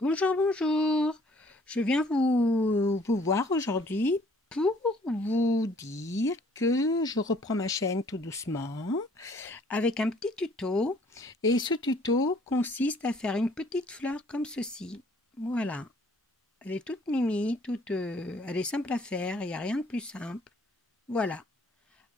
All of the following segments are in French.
Bonjour, bonjour. Je viens vous voir aujourd'hui pour vous dire que je reprends ma chaîne tout doucement avec un petit tuto. Et ce tuto consiste à faire une petite fleur comme ceci. Voilà. Elle est toute mimi, elle est simple à faire, il n'y a rien de plus simple. Voilà.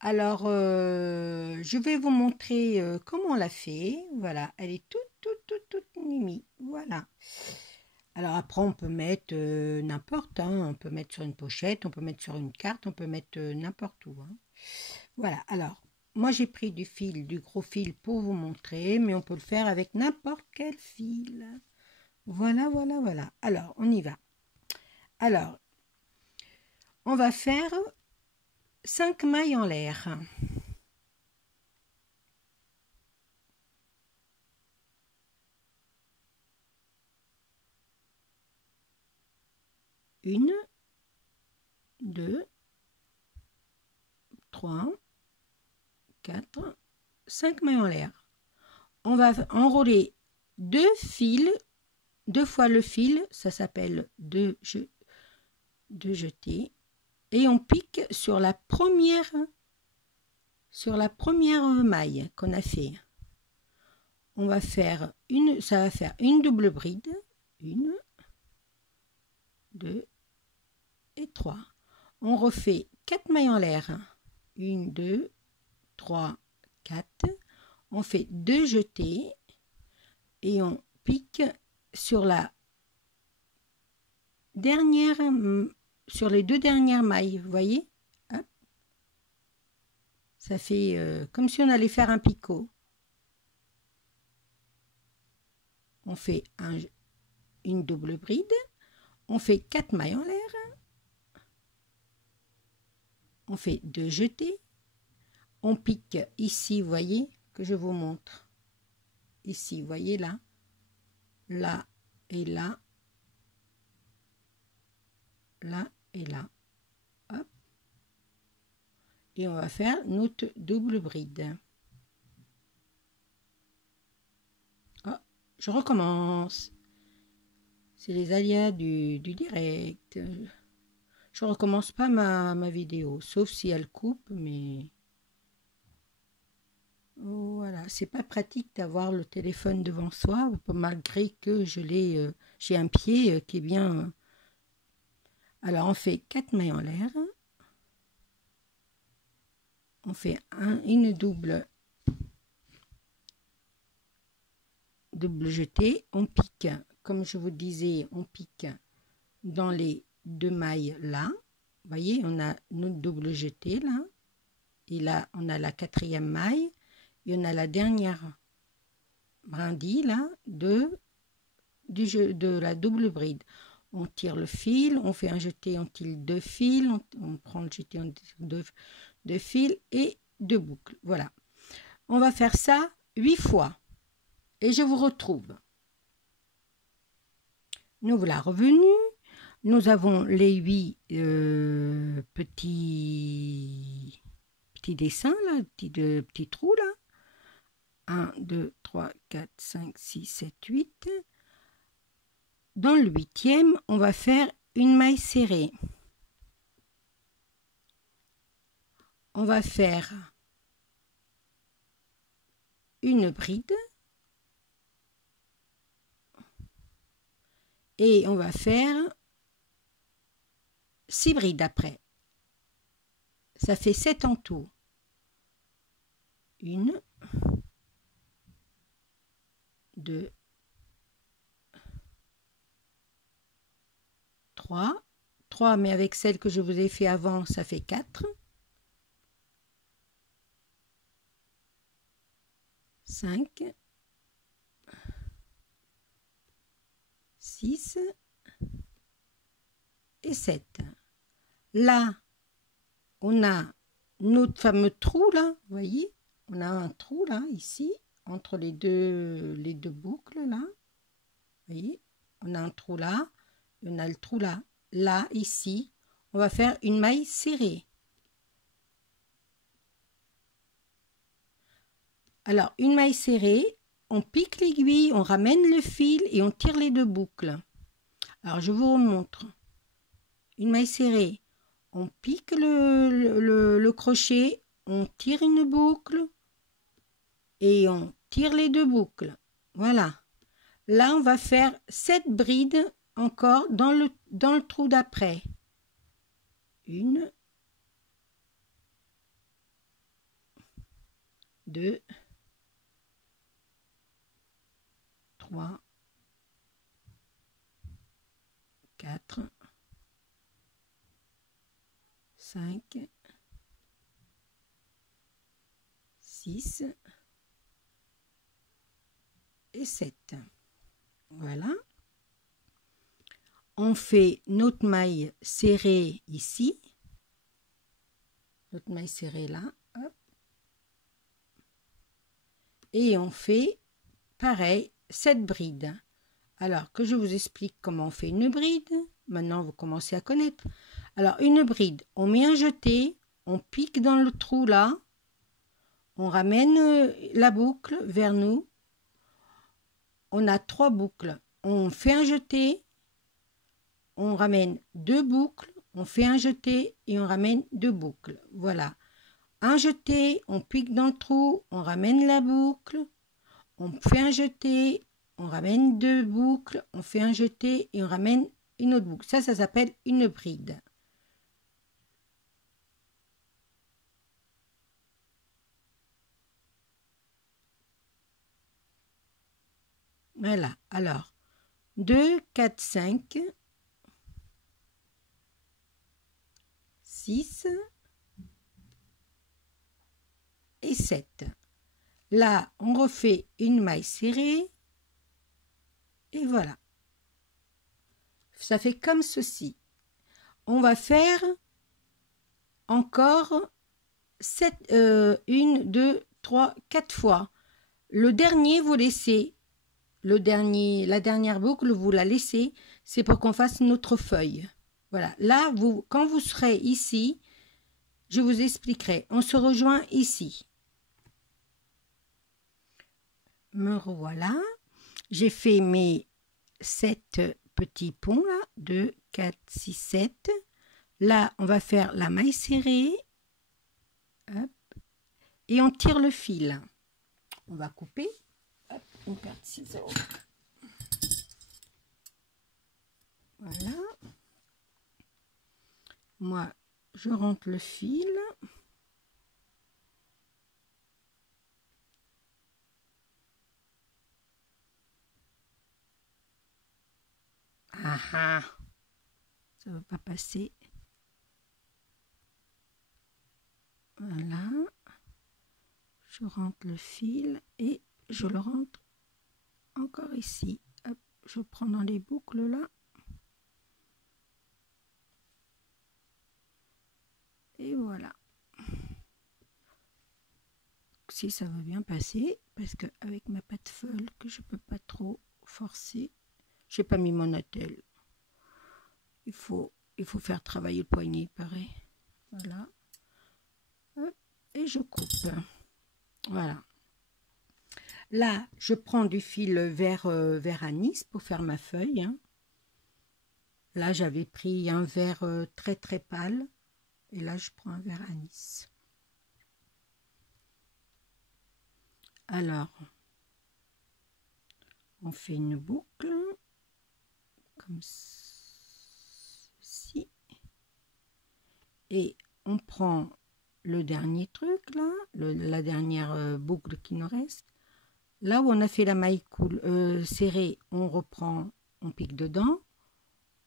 Alors, je vais vous montrer comment on la fait. Voilà, elle est toute mimi. Voilà. Alors après, on peut mettre n'importe, hein. On peut mettre sur une pochette, on peut mettre sur une carte, on peut mettre n'importe où, hein. Voilà, alors, moi j'ai pris du fil, du gros fil pour vous montrer, mais on peut le faire avec n'importe quel fil. Voilà. Alors, on y va. Alors, on va faire 5 mailles en l'air. Une, deux, trois, quatre, 5 mailles en l'air. On va enrouler deux fils, deux fois le fil, ça s'appelle deux jetés, et on pique sur la première maille qu'on a fait. On va faire ça va faire une double bride, une, deux et trois. On refait 4 mailles en l'air, une, deux, trois, quatre. On fait deux jetés et on pique sur la dernière, sur les deux dernières mailles, vous voyez. Hop. Ça fait comme si on allait faire un picot. On fait une double bride, on fait 4 mailles en l'air, on fait deux jetés, on pique ici, vous voyez, que je vous montre. Ici, vous voyez là, là et là, là et là. Hop. Et on va faire notre double bride. Oh, je recommence. C'est les aléas du direct. Je recommence pas ma vidéo, sauf si elle coupe, mais voilà, c'est pas pratique d'avoir le téléphone devant soi, malgré que j'ai un pied qui est bien. Alors on fait 4 mailles en l'air, on fait une double jetée, on pique, comme je vous disais, on pique dans les deux mailles là. Vous voyez, on a notre double jetée là, et là on a la quatrième maille, et on a la dernière brindille là de la double bride. On tire le fil, on fait un jeté, on tire deux fils, on prend le jeté, on tire deux fils et deux boucles. Voilà. On va faire ça 8 fois. Et je vous retrouve. Nous voilà revenus. Nous avons les 8 petits dessins, là, petits trous, là. 1, 2, 3, 4, 5, 6, 7, 8. Dans le 8e, on va faire une maille serrée. On va faire une bride et on va faire 6 brides après. Ça fait 7 en tout. 1, 2, 3, mais avec celle que je vous ai fait avant, ça fait 4. 5, 6 et 7. Là, on a notre fameux trou là, vous voyez, on a un trou là, ici, entre les deux boucles là. Vous voyez, on a un trou là, et on a le trou là. Là, ici, on va faire une maille serrée. Alors, une maille serrée, on pique l'aiguille, on ramène le fil et on tire les deux boucles. Alors, je vous remontre. Une maille serrée, on pique le crochet, on tire une boucle et on tire les deux boucles. Voilà. Là, on va faire 7 brides encore dans le trou d'après. 1, 2, 3, 4, 5, 6 et 7. Voilà. On fait notre maille serrée ici. Notre maille serrée là. Hop. Et on fait pareil, 7 brides. Alors que je vous explique comment on fait une bride. Maintenant, vous commencez à connaître. Alors, une bride, on met un jeté, on pique dans le trou là, on ramène la boucle vers nous. On a 3 boucles. On fait un jeté, on ramène 2 boucles, on fait un jeté et on ramène 2 boucles. Voilà. Un jeté, on pique dans le trou, on ramène la boucle, on fait un jeté, on ramène 2 boucles, on fait un jeté et on ramène une autre boucle. Ça s'appelle une bride. Voilà. Alors, 2, 4, 5, 6 et 7. Là, on refait une maille serrée. Et voilà. Ça fait comme ceci. On va faire encore 7, 1, 2, 3, 4 fois. Le dernier, vous laissez. La dernière boucle, vous la laissez. C'est pour qu'on fasse notre feuille. Voilà. Là, quand vous serez ici, je vous expliquerai. On se rejoint ici. Me revoilà. J'ai fait mes 7 petits ponts là. 2, 4, 6, 7. Là, on va faire la maille serrée. Hop. Et on tire le fil. On va couper. Hop, une paire de ciseaux. Voilà. Moi, je rentre le fil. Ah ah, ça ne va pas passer. Voilà. Je rentre le fil et je le rentre encore ici. Hop, je prends dans les boucles là. Et voilà. Si ça veut bien passer, parce qu'avec ma pâte folle que je peux pas trop forcer, j'ai pas mis mon attel. Il faut faire travailler le poignet, pareil. Voilà. Hop, et je coupe. Voilà. Là, je prends du fil vert anis pour faire ma feuille. Hein. Là, j'avais pris un vert très très pâle. Et là, je prends un vert anis. Alors, on fait une boucle comme ceci. Et on prend le dernier truc là, la dernière boucle qui nous reste. Là où on a fait la maille serrée, on reprend, on pique dedans,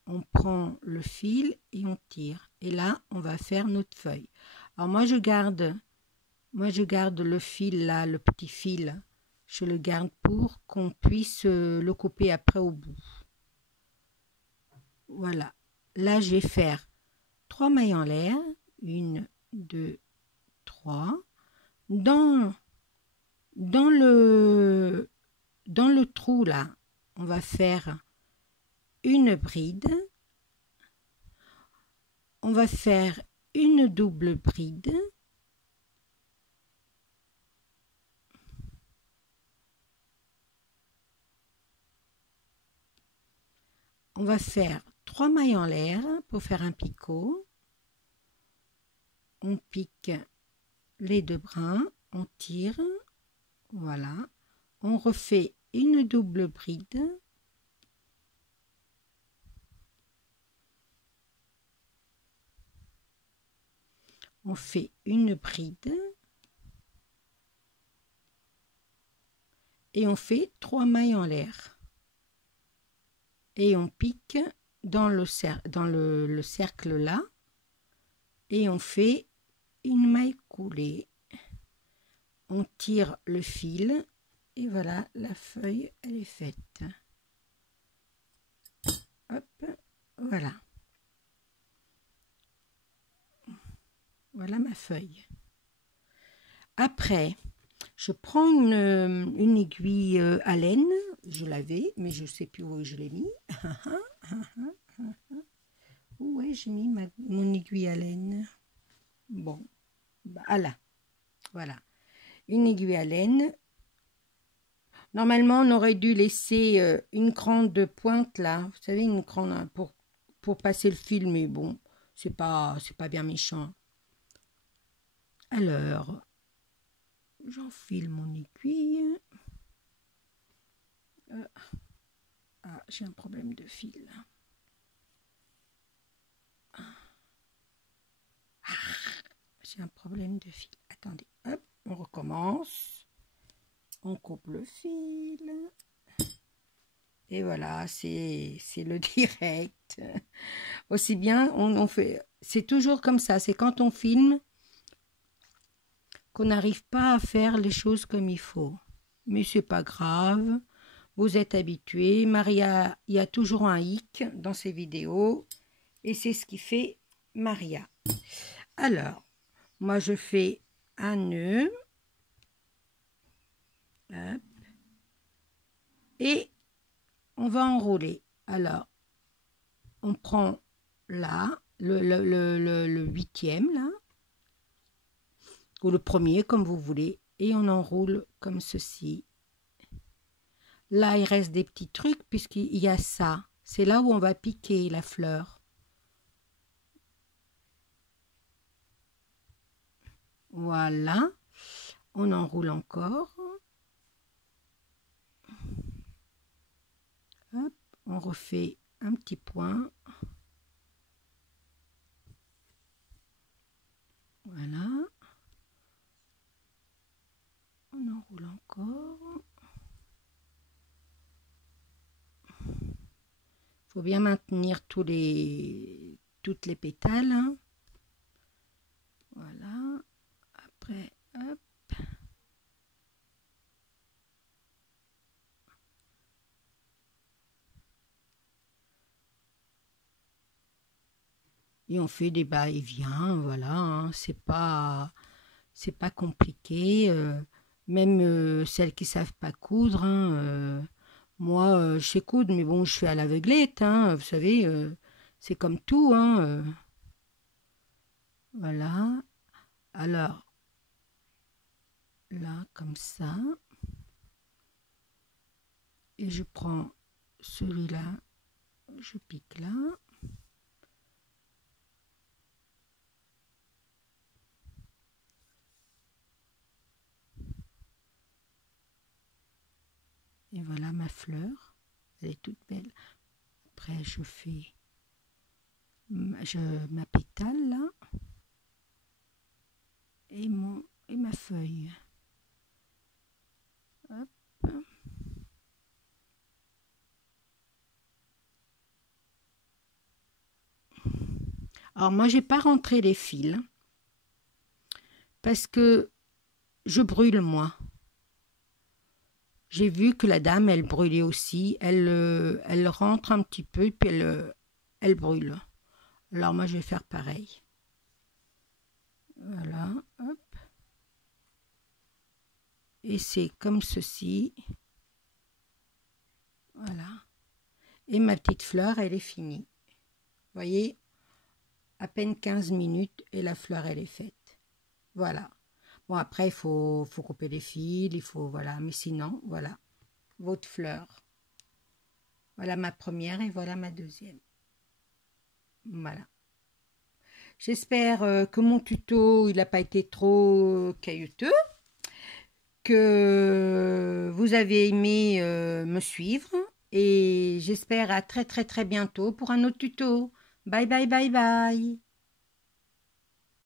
on prend le fil et on tire. Et là, on va faire notre feuille. Alors moi, je garde le fil là, le petit fil. Je le garde pour qu'on puisse le couper après au bout. Voilà. Là, je vais faire 3 mailles en l'air. 1, 2, 3. Dans le trou là, on va faire une bride. On va faire une double bride. on va faire 3 mailles en l'air pour faire un picot. On pique les 2 brins, on tire, voilà. On refait une double bride. On fait une bride. Et on fait 3 mailles en l'air. Et on pique dans le cercle là. Et on fait une maille coulée. On tire le fil. Et voilà, la feuille, elle est faite. Hop, voilà. Voilà ma feuille. Après, je prends une aiguille à laine. Je l'avais, mais je ne sais plus où je l'ai mis. Où ai-je mis mon aiguille à laine? Bon, bah là, voilà. Une aiguille à laine. Normalement, on aurait dû laisser une grande pointe là. Vous savez, une grande pour passer le fil, mais bon, c'est pas bien méchant. Alors, j'enfile mon aiguille. Ah, j'ai un problème de fil. J'ai un problème de fil. Attendez, hop, on recommence. On coupe le fil. Et voilà, c'est le direct. Aussi bien, on fait... C'est toujours comme ça. C'est quand on filme qu'on n'arrive pas à faire les choses comme il faut. Mais c'est pas grave. Vous êtes habitués. Maria, il y a toujours un hic dans ses vidéos. Et c'est ce qui fait Maria. Alors, moi je fais un nœud. Hop. Et on va enrouler. Alors, on prend là, le 8e, là, ou le premier, comme vous voulez, et on enroule comme ceci. Là, il reste des petits trucs, puisqu'il y a ça. C'est là où on va piquer la fleur. Voilà. On enroule encore. Hop, on refait un petit point. Voilà. On enroule encore. Il faut bien maintenir toutes les pétales. Hein. Voilà. Après, hop. Et on fait des va-et-vient, voilà. Hein. C'est pas compliqué. Même celles qui savent pas coudre. Hein, moi, je sais coudre, mais bon, je fais à l'aveuglette. Hein, vous savez, c'est comme tout. Hein, voilà. Alors, là, comme ça. Et je prends celui-là, je pique là. Et voilà ma fleur. Elle est toute belle. Après, je fais ma pétale là. Et ma feuille. Hop. Alors moi, j'ai pas rentré les fils parce que je brûle moi. J'ai vu que la dame, elle brûlait aussi. Elle rentre un petit peu puis elle brûle. Alors moi, je vais faire pareil. Voilà, hop. Et c'est comme ceci. Voilà. Et ma petite fleur, elle est finie. Vous voyez, à peine 15 minutes et la fleur, elle est faite. Voilà. Bon, après, il faut couper les fils, il faut, voilà. Mais sinon, voilà, votre fleur. Voilà ma première et voilà ma deuxième. Voilà. J'espère que mon tuto il n'a pas été trop caillouteux, que vous avez aimé me suivre et j'espère à très très très bientôt pour un autre tuto. Bye bye bye bye.